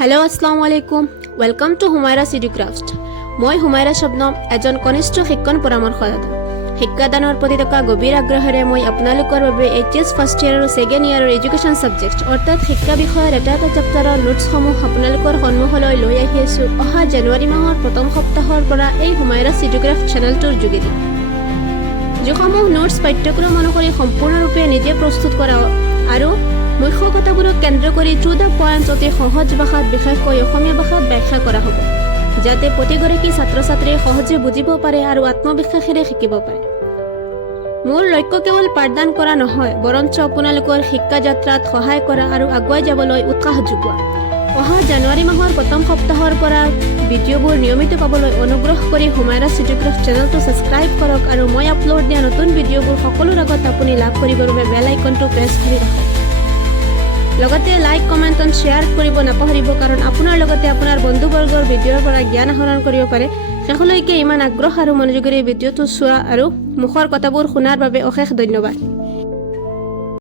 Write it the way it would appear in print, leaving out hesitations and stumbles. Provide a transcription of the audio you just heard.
Hello' আসসালামু আলাইকুম welcome to হুমায়ৰাছ এডুক্ৰাফ্ট। মই হুমায়ৰা শবনম, এজন কনিষ্ঠ শিক্ষণ পৰামৰ্শদাতা। শিক্ষাদানৰ প্ৰতি থকা গভীৰ আগ্ৰহেৰে মই আপোনালোকৰ বাবে এইচএছ ফাৰ্ষ্ট ইয়াৰ আৰু ছেকেণ্ড ইয়াৰৰ এডুকেশ্যন ছাবজেক্ট অৰ্থাৎ শিক্ষা বিষয়ৰ এটা চেপ্টাৰৰ নোটছসমূহ আপোনালোকৰ সন্মুখলৈ লৈ আহি আছোঁ অহা জানুৱাৰী মাহৰ প্ৰথম সপ্তাহৰ পৰা এই হুমায়ৰাছ এডুক্ৰাফ্ট চেনেলটোৰ যোগেদি। যিসমূহ নোটছ পাঠ্যক্ৰম অনুসৰি সম্পূৰ্ণৰূপে নিজে প্ৰস্তুত কৰা আৰু মুখ্য কথাবোৰক কেন্দ্ৰ কৰি টু দ্য পইণ্ট অতি সহজ ভাষাত বিশেষকৈ অসমীয়া ভাষাত ব্যাখ্যা কৰা হ'ব, যাতে প্ৰতিগৰাকী ছাত্ৰ ছাত্ৰীয়ে সহজে বুজিব পাৰে আৰু আত্মবিশ্বাসেৰে শিকিব পাৰে। মোৰ লক্ষ্য কেৱল পাঠদান কৰা নহয়, বৰঞ্চ আপোনালোকৰ শিক্ষা যাত্ৰাত সহায় কৰা আৰু আগুৱাই যাবলৈ উৎসাহ যোগোৱা। অহা জানুৱাৰী মাহৰ প্ৰথম সপ্তাহৰ পৰা ভিডিঅ'বোৰ নিয়মিত পাবলৈ অনুগ্ৰহ কৰি হুমায়ৰাছ এডুক্ৰাফ্ট চেনেলটো ছাবস্ক্ৰাইব কৰক আৰু মই আপলোড দিয়া নতুন ভিডিঅ'বোৰ সকলোৰ আগত আপুনি লাভ কৰিবৰ বাবে বেল আইকনটো প্ৰেছ কৰি ৰাখক। লগতে লাইক, কমেণ্ট আৰু শ্বেয়াৰ কৰিব নাপাহৰিব, কাৰণ আপোনাৰ লগতে আপোনাৰ বন্ধুবৰ্গৰ ভিডিঅ'ৰ পৰা জ্ঞান আহৰণ কৰিব পাৰে। শেষলৈকে ইমান আগ্ৰহ আৰু মনোযোগেৰে ভিডিঅ'টো চোৱা আৰু মুখৰ কথাবোৰ শুনাৰ বাবে অশেষ ধন্যবাদ।